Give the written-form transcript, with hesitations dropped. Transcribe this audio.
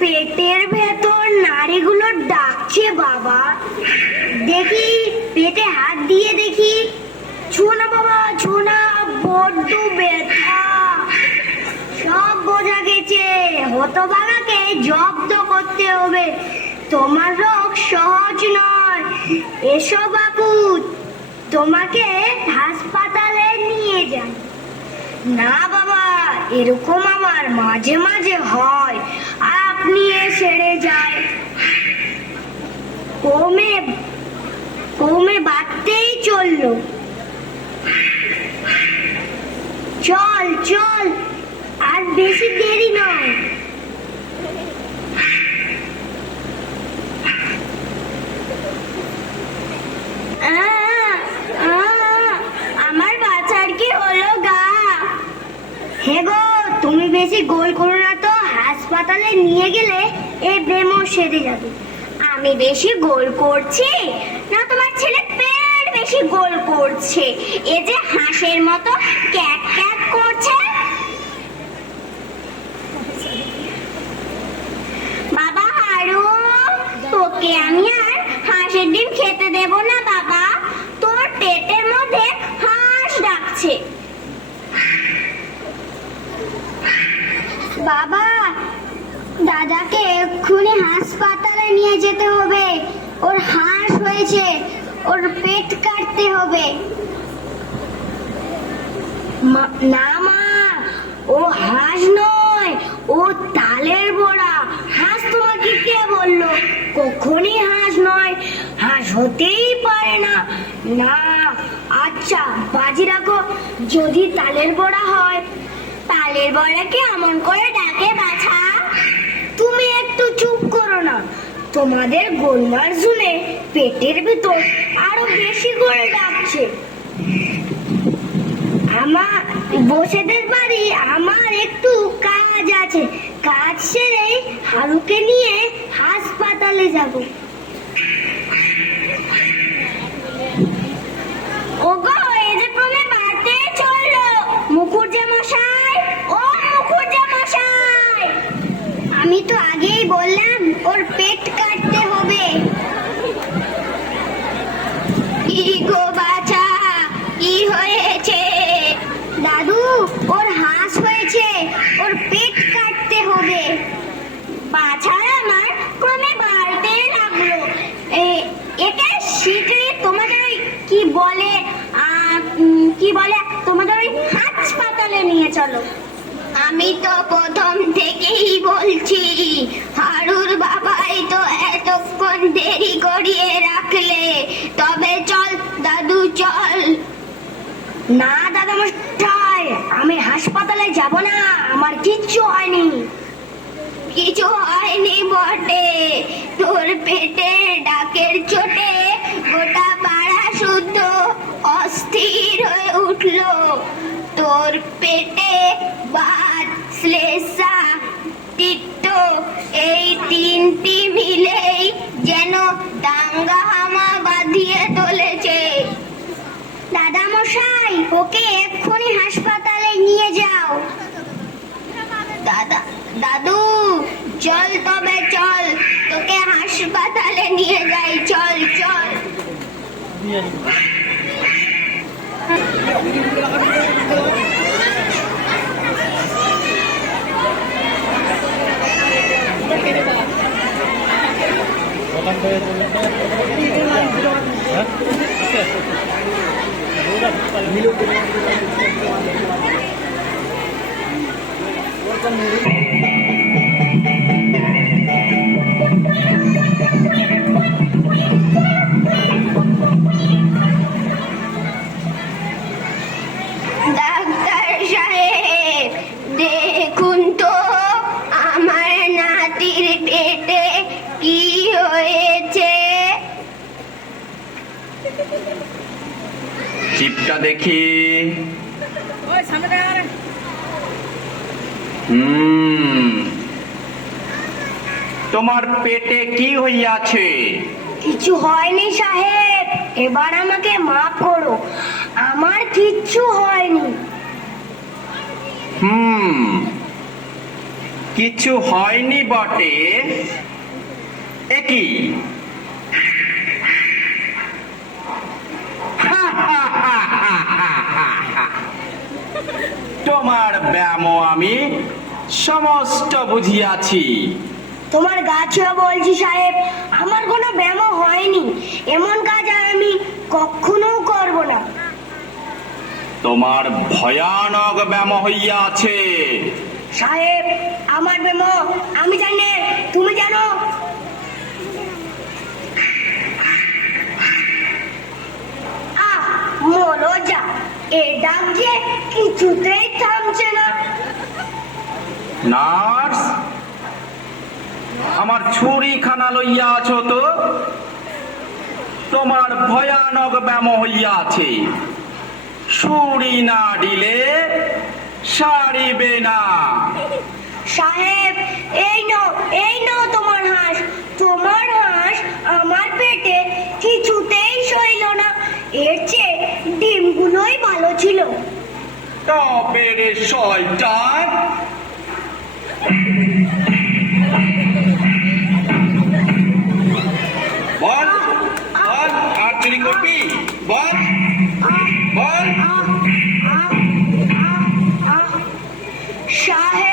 পেটের ভেতর নাড়িগুলো ডাকছে বাবা। দেখি পেটে হাত দিয়ে দেখি। ছোনা বাবা ছোনা, বড্ড ব্যথা। সব বোঝা গেছে, হতভাগাকে জব্দ করতে হবে। তোমার রোগ সহজ নয়। এসো বাবু, তোমাকে হাসপাতালে নিয়ে যান। না বাবা, এরকম আমার মাঝে মাঝে হয়, আপনি সেরে যায়। কমে বাড়তেই চললো। চল চল, আর বেশি দেরি নয়। আমার বাচ্চার কি হলো গা? হে গো, তুমি বেশি গোল করো না তো, হাসপাতালে নিয়ে গেলে এই ব্রেমও সেরে যাবে। আমি বেশি গোল করছি না, তোমার ছেলে পেট বেশি গোল করছে। এ যে হাঁসের মতো ক্যাক ক্যাক করছে। বাবা হারু, তোকে আমি আর হাঁসের ডিম খেতে দেব না বাবা। তোর পেটের মধ্যে হাঁস ডাকছে। বাবা, দাদাকে এক্ষুনি হাসপাতালে নিয়ে যেতে হবে। ওর হাঁস হয়েছে, ওর পেট কাটতে হবে। না মা, ও হাঁস নয়, ও তালের বড়া। হাঁস তোমাকে কে বললো? কখনই হাঁস নয়, হাঁস হতেই পারে না। না, আচ্ছা বাজি রাখো, যদি তালের বড়া হয়। তালের বড়াকে এমন করে ডাকে বাছা? তুমি একটু চুপ করো না, তোমাদের গোলমাল শুনে পেটের ভিতর আরো বেশি করে ডাকছে। আমার বসেদের বাড়ি, আমার একটু কাজ আছে। কাজ সেরে হারুকে নিয়ে হাসপাতালে যাব। ওগো, এই যে তুমি বাড়তে চললো। মুখুজ্জে মশাই, ও মুখুজ্জে মশাই, আমি তো আগেই বললাম ওর পেট কাটতে হবে। কি গো বাছা, কি হয়েছে? দাদু, ওর হাঁস হয়েছে, ওর পেট কাটতে হবে। বাছার আমার ক্রমে বাড়তে লাগলো। একে শীঘ্রই তোমাদের ওই কি বলে তোমাদের ওই হাসপাতালে নিয়ে চলো। আমি তো প্রথম থেকেই বলছি, হারুর বাবাই তো এতক্ষণ দেরি করিয়ে রাখলে। তবে চল দাদু, চল। না দাদা মশাই, আমি হাসপাতালে যাব না। আমার কিচ্ছু হয়নি। কিছু হয়নি বটে, তোর পেটে ডাকের চোটে গোটা পাড়া শুদ্ধ অস্থির হয়ে উঠলো। তোর পেটে বাত, শ্লেষা, পিত্ত, এই তিনটি মিলেই যেন দাঙ্গা হামা বাঁধিয়ে তুলেছে। দাদা মশাই, ওকে এক্ষুনি হাসপাতালে নিয়ে যাও। দাদু, চল তবে চল, তোকে হাসপাতালে নিয়ে যাই। চল চল। ডাক্তার সাহেব, দেখুন তো আমার নাতির পেটে কি হয়েছে। চিপটা দেখি। তোমার পেটে কি হইয়াছে? কিছু হয়নি সাহেব, এবার আমাকে মাফ করো। আমার কিচ্ছু হয়নি। কিছু হয়নি বটে, এ কি? তোমার ব্যায়াম আমি সমস্ত বুঝিয়াছি। তোমার গাছেও বলছি সাহেব, আমার কোনো ব্যায়াম হয়নি। এমন কাজ আর আমি কখনো করব না। তোমার ভয়ানক ব্যায়াম হইয়াছে। সাহেব, আমার ব্যায়াম আমি জানি, তুমি জানো? আহ, মরো যা, এ ডাক যে কিছুতেই থামছে না। নার্স, আমার ছুরিখানা লইয়া আছো তো? তোমার ভয়ানক ব্যায়াম হইয়াছে, ছুরি না দিলে সারিবে না। সাহেব, এই নো তোমার হাঁস। তোমার হাঁস আমার পেটে কিছুতেই সইল না। এর চেয়ে ডিমগুলোই ভালো ছিল। তবে রে শয়তান, বল বল, আর চুরি করবি? বল বল। সাহেব,